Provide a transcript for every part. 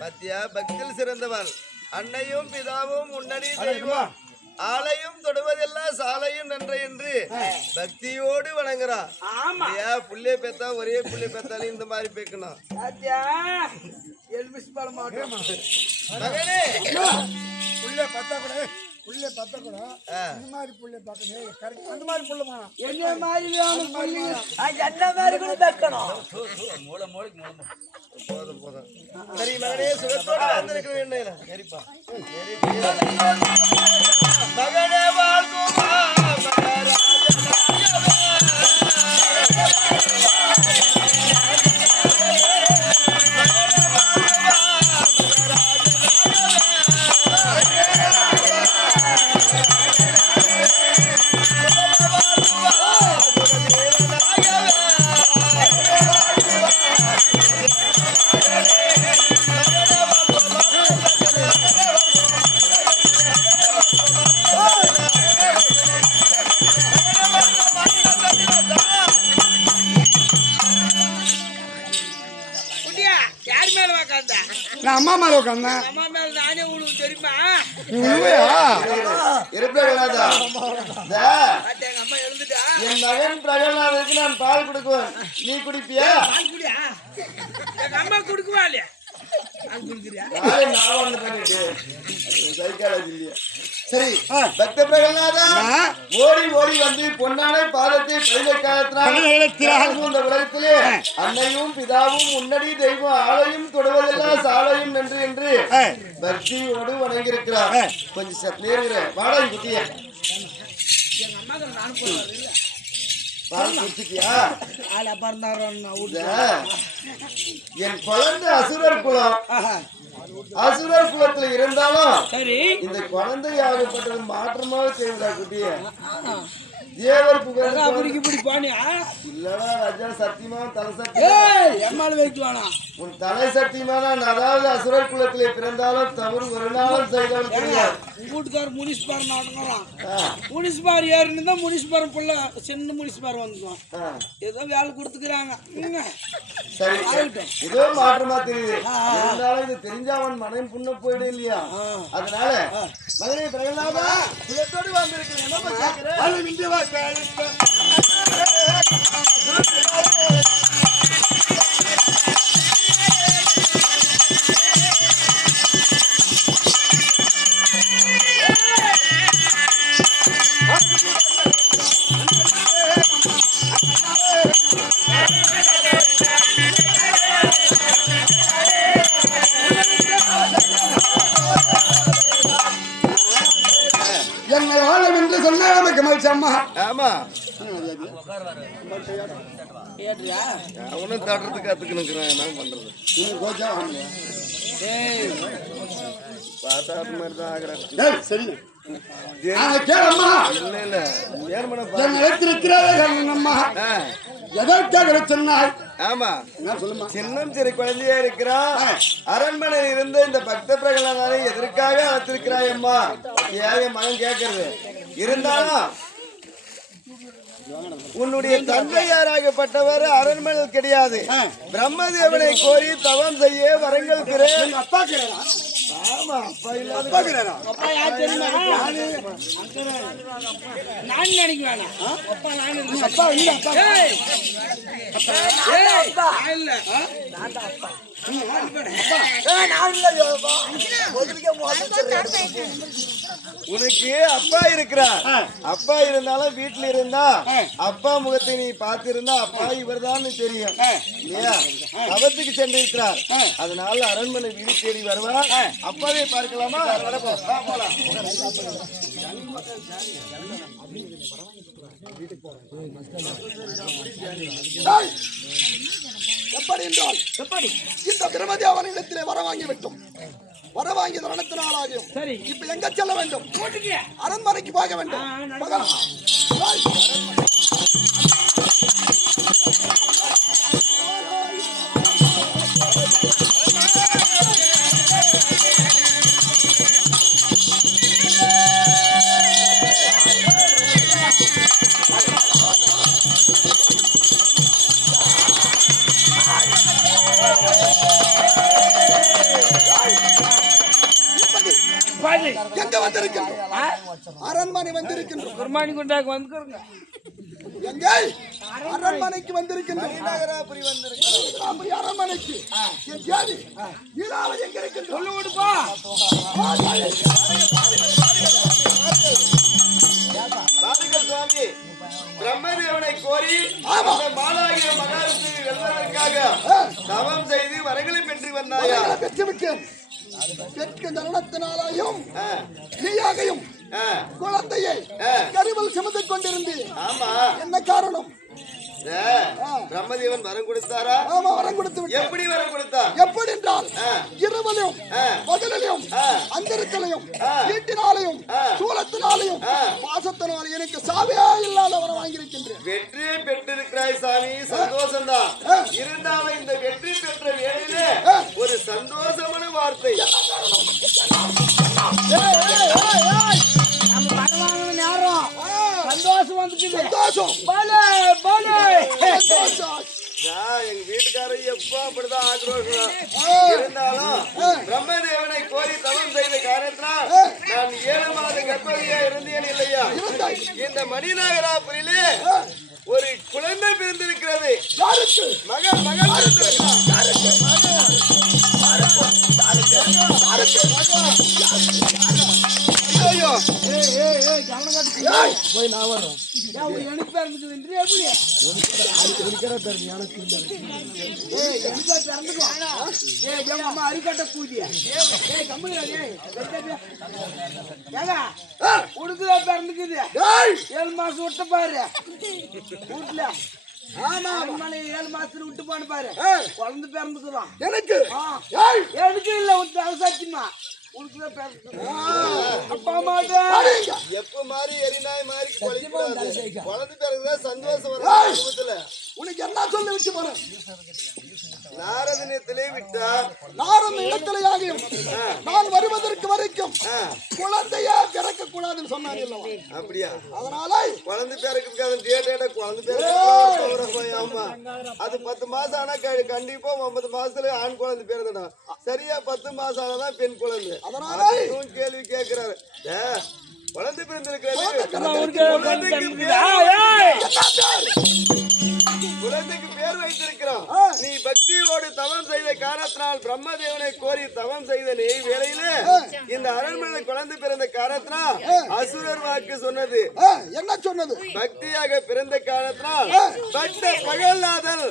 பத்தியா பக்தியில் சிறந்தவன் அன்னையும் பிதாவும் முன்னணி தெய்வம் ஆலையும் தொடுவதெல்லாம் சாலையும் நன்றை என்று பக்தியோடு வணங்குறான். புள்ளைய பெத்தா ஒரே புள்ளை பெத்தாலும் இந்த மாதிரி பேக்கணும். மகனே புள்ள பத்தா கூட புள்ளை பத்த கூட இந்த மாதிரி புள்ளை பார்க்கணும். கரெக்ட் அந்த மாதிரி புள்ள வேணும். என்ன மாதிரி என்ன மாதிரி கூட பார்க்கணும். மூளை மூளைக்கு மூளை போதும் போதும். சரி மகனே சுகத்தோடு வந்திருக்க வேண்டும். சரிப்பா மகனே வாழ்குமா மகராஜ அம்மா மேல உட்காந்தேன். அம்மா மேல நானே உங்களுக்கு தெரியுமா? அம்மா எழுந்துட்டா என் மகன் பிரகலாதனுக்கு நான் பால் கொடுக்குவேன். நீ குடிப்பியா? பால் குடியா? எங்க அம்மா குடுக்குவா இல்லையா? பால் குடிக்கிறியா? சரி பக்த பிரகலாதா ஓடி ஓடி வந்து பொன்னானை பாதத்தை பயிரை காலத்தினால் இந்த உலகத்திலே அன்னையும் பிதாவும் முன்னடி தெய்வம் ஆலையும் தொடுவதெல்லாம் சாலையும் நன்று என்று பக்தியோடு வணங்கியிருக்கிறார். கொஞ்சம் நேருங்கிற வாடகை குட்டிய எங்க அம்மா நானும் பால் குடிச்சிட்டியா? என் குழந்தை அசுரர் குலம். அசுரர் குலத்துல இருந்தாலும் சரி இந்த குழந்தை ஆகப்பட்டது மாற்றமாக செய்வதா குட்டிய தேவர் இல்லடா ராஜா சத்தியமா தலை சத்தியமா உன் தலை சத்தியமான அதாவது அசுரர் குலத்திலே பிறந்தாலும் தவறு ஒரு நாளும் செய்தவன் தெரியாது. வீட்டுக்கார முனிஸ்பார் நாடகம் முனிஸ்பார் ஏறினா முனிஸ்பார் புள்ள சின்ன முனிஸ்பார் வந்துடும். ஏதோ வேலை கொடுத்துக்கிறாங்க. சரி ஏதோ மாற்றமா தெரியுது. இருந்தாலும் இது தெரிஞ்சவன் மனைவி புண்ண போயிடும் இல்லையா? அதனால மகனே பிரகலாதா புயத்தோடு வந்திருக்கிறேன். என்னை வாழம் என்று சொன்ன நமக்கு மகிழ்ச்சி. அம்மா ஆமா ஏற்றியா அவனும் தட்டுறதுக்கு கத்துக்கணுங்கிறான், என்ன பண்றது? ஏய் பார்த்தா அது மாதிரி தான் ஆகுறான். சரி இல்ல இல்ல நேர்மனை எதற்காக சொன்னாய்? ஆமா சொல்லுமா. சின்னம் சிறு குழந்தையா இருக்கிறான். அரண்மனையில் இருந்த இந்த பக்த பிரகலாதனை எதற்காக அழைத்திருக்கிறாய் அம்மா? என் மகன் கேட்கறது. இருந்தாலும் உன்னுடைய தந்தையாராகப்பட்டவர் அரண்மனையில் கிடையாது. பிரம்மதேவனை கோரி தவம் செய்ய வரங்கள் பெற. அப்பா கேளா? ஆமா, அப்பா இல்லாத அப்பா யார் தெரியுமா? நான் நினைக்க வேணாம். அப்பா நான் இருக்கேன். அப்பா இல்ல. அப்பா ஏய் அப்பா இல்ல. உனக்கு அப்பா இருக்கிறார். அப்பா இருந்தாலும் வீட்டுல இருந்தா அப்பா முகத்தை நீ பார்த்திருந்தா அப்பா இவர்தான் தெரியும் இல்லையா? அவத்துக்கு சென்றிருக்கிறார். அதனால அரண்மனை வீடு தேடி வருவார். அப்பாவை பார்க்கலாமா? போலாம். எப்படி என்றால் எப்படி இந்த பிரம்மதேவனிடத்திலே வர வாங்கி விட்டோம். வர வாங்கி தருணத்தினாலாகும். சரி இப்ப எங்க செல்ல வேண்டும்? போட்டுட்டியா? அரண்மனைக்கு போக வேண்டும். போகலாம். எங்க வந்திருக்கின்றோம்? அரண்மனை வந்திருக்கின்றோம். குர்மானி குண்டாக்கு வந்துருங்க. எங்க அரண்மனைக்கு வந்திருக்கின்றோம். நகராபுரி வந்திருக்கிறோம். அரண்மனைக்கு என் ஜாதி நீராவ எங்க இருக்கின்றோம்? சொல்லு விடுப்பா. பாருங்கள் சுவாமி, பிரம்மதேவனை கோரி அந்த மாலாகிய மகாவிஷ்ணு வெல்வதற்காக தவம் செய்து வரங்களை பெற்று வந்தாயா? பெற்றுவிட்டேன். பெற்ற தருணத்தினாலையும் நீயாகையும் குழந்தையை கருவில் சுமந்து கொண்டிருந்து ஆமா, என்ன காரணம்? பிரம்மதேவன் வரம் கொடுத்தாரா? ஆமா, வரம் கொடுத்து விட்டார். எப்படி வரம் கொடுத்தார்? எப்படி என்றால் இரவிலும் பகலிலும் அந்தரத்திலையும் வீட்டினாலையும் சூலத்தினாலையும் பாசத்தினாலையும் எனக்கு சாவே இல்லாத வரம் வாங்கியிருக்கின்றேன். வெற்றியை பெற்றிருக்கிறாய் சாமி, சந்தோஷம்தான். இருந்தாலும் இந்த வெற்றி பெற்ற வேளையிலே ஒரு சந்தோஷமான வார்த்தை. நம்ம வர வாங்கின நேரம் சந்தோஷம் வந்துக்குது. சந்தோஷம். பாலே பாலே எங்க வீட்டுக்காரர் எப்போ அப்படிதான் ஆக்ரோஷம். இருந்தாலும் பிரம்மதேவனை கோரி தவம் செய்த காரணத்தினால் நான் 7 மாத கர்ப்பவதியா இருந்தேன் இல்லையா? இந்த மணிநகராபுரியிலே ஒரு குழந்தை பிறந்திருக்கிறது. மகன் ஐயோ, போய் நான் வர்றேன். எனக்கு பிறந்துக்குது எப்படி? அரிக்கட்ட கூதியா உடுக்குதா பிறந்துக்குது. 7 மாசம் விட்டு பாரு வீட்டுல. ஆமா, 7 மாசத்துல விட்டு போன பாரு குழந்தை பிறந்துக்குதான். எனக்கு எனக்கு இல்ல அவசாச்சுமா அப்பா மாட்டேன். எப்ப மாதிரி எரிநாய் மாதிரி குழந்தை பிறகுதான் சந்தோஷம் வரும். உனக்கு என்ன சொல்ல விட்டு போறேன்? நாரதனத்திலே விட்டார். நாரத இடத்திலேயாகியும் நான் வருவதற்கு வரைக்கும் குழந்தையா பிறக்க கூடாதுன்னு சொன்னாங்க. அப்படியா? அதனால குழந்தை பிறக்கிறதுக்காக டேட்டா குழந்தை பிறகு ஆமா, அது 10 மாசம் ஆனா கண்டிப்பா 9 மாசத்துல ஆண் குழந்தை பிறந்தடா. சரியா 10 மாசம் ஆனாதான் பெண் குழந்தை. அதனால கேள்வி கேட்கிறாரு. குழந்தை பிறந்திருக்கிறது, குழந்தைக்கு பேர் வைத்திருக்கிறோம். நீ பக்தியோடு தவம் செய்த காரணத்தினால் பிரம்மதேவனை கோரி தவம் செய்த நீ வேளையில இந்த அரண்மனை குழந்தை பிறந்த காரணத்தினால் அசுரர் வாக்கு சொன்னது. என்ன சொன்னது? பக்தியாக பிறந்த காரணத்தினால் பக்த பகல்நாதல்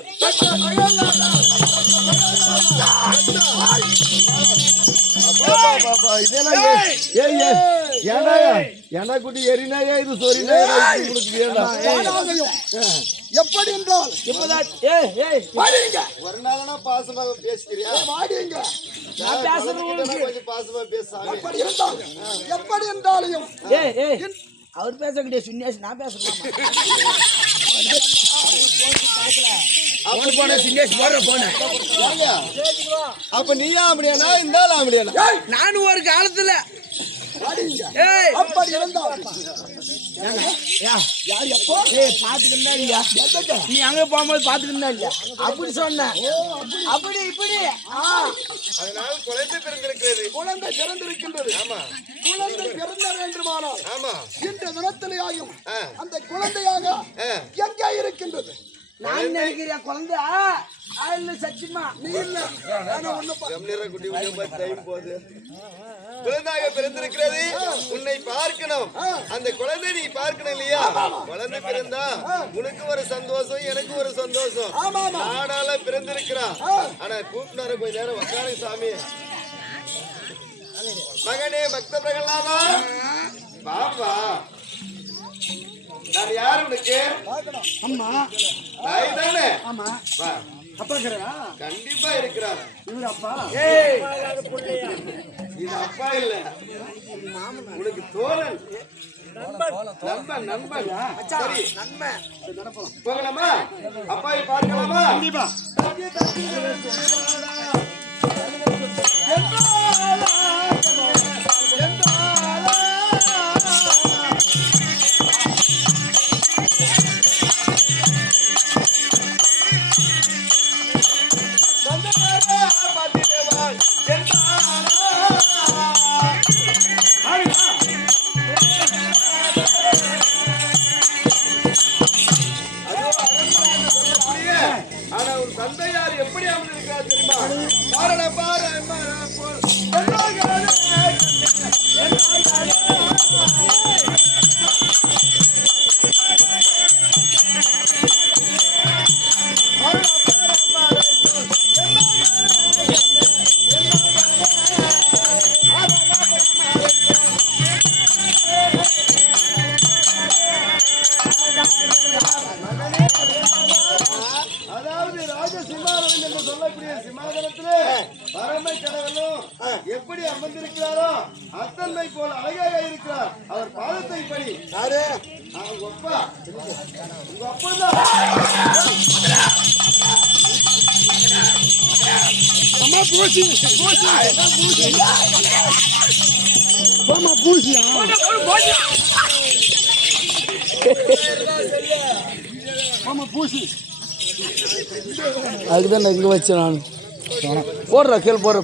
ஏண்டா குட்டி எரிநாயா இது சொரிநாயா தானாகையும் எப்படி என்றால் இப்பதான் வாடிங்க ஒரு நாளனா பாசமா பேசுறியா வாடிங்க நான் பேசுறேன் கொஞ்சம் பாசமா பேசாம எப்படி என்றாலையும் அவர் பேச கிடையாது சுன்னியாசி நான் பேசலாம் அவர் போன சுன்னியாசி போடுற போன அப்ப நீயா அப்படியானா இருந்தாலும் அப்படியானா நானும் ஒரு காலத்துல வாடிங்க ஏய் அப்படி இருந்தால் யார் எப்போ பாத்துக்கிட்டா இல்லையா நீ அங்க போகும்போது பாத்துக்கிட்டா இல்லையா அப்படி சொன்ன அப்படி இப்படி அதனால குழந்தை பிறந்திருக்கிறது குழந்தை பிறந்திருக்கின்றது ஆமா குழந்தை பிறந்த வேண்டுமானால் ஆமா இன்று தினத்திலேயாகும் அந்த குழந்தையாக எங்கே இருக்கின்றது நான் நினைக்கிறேன் குழந்தை இல்ல சத்தியமா நீ இல்ல கம்னீர குட்டி டைம் போகுது குழந்தையாக பிறந்திருக்கிறது உன்னை பார்க்கணும் அந்த குழந்தை நீ பார்க்கணும் இல்லையா குழந்தை பிறந்தா உனக்கு ஒரு சந்தோஷம் எனக்கு ஒரு சந்தோஷம் நாடால பிறந்திருக்கிறான் ஆனா கூப்பிட்டு கொஞ்ச நேரம் உட்காரு சாமி மகனே பக்த பிரகலாதா பாப்பா நான் யாரு உனக்கு அம்மா தாய் தானே ஆமா வா அப்பா இருக்கிறா கண்டிப்பா இருக்கிறார் இவர் அப்பா இது அப்பா இல்ல உனக்கு தோழன் நண்பன் நண்பன் சரி நன்மை போகலாமா அப்பாவை பார்க்கலாமா கண்டிப்பா ஆனா ஒரு தந்தையார் எப்படி அமர்ந்திருக்கிறார் தெரியுமா பாருடா பாரு அதாவது ராஜ சிம்மாசனம் என்று சொல்லக்கூடிய சிம்மாசனத்திலே பரமை கடவுளும் எப்படி அமர்ந்திருக்கிறாரோ அத்தன்மை போல அழகாக இருக்கிறார் அவர் பாதத்தை படி யாரு உங்க அப்பா உங்க அப்பா தான் அம்மா பூசி அம்மா பூசியா ஆமா பூசி அதுதான் இங்க வச்சேன் நான் போடுற கேள் போடுற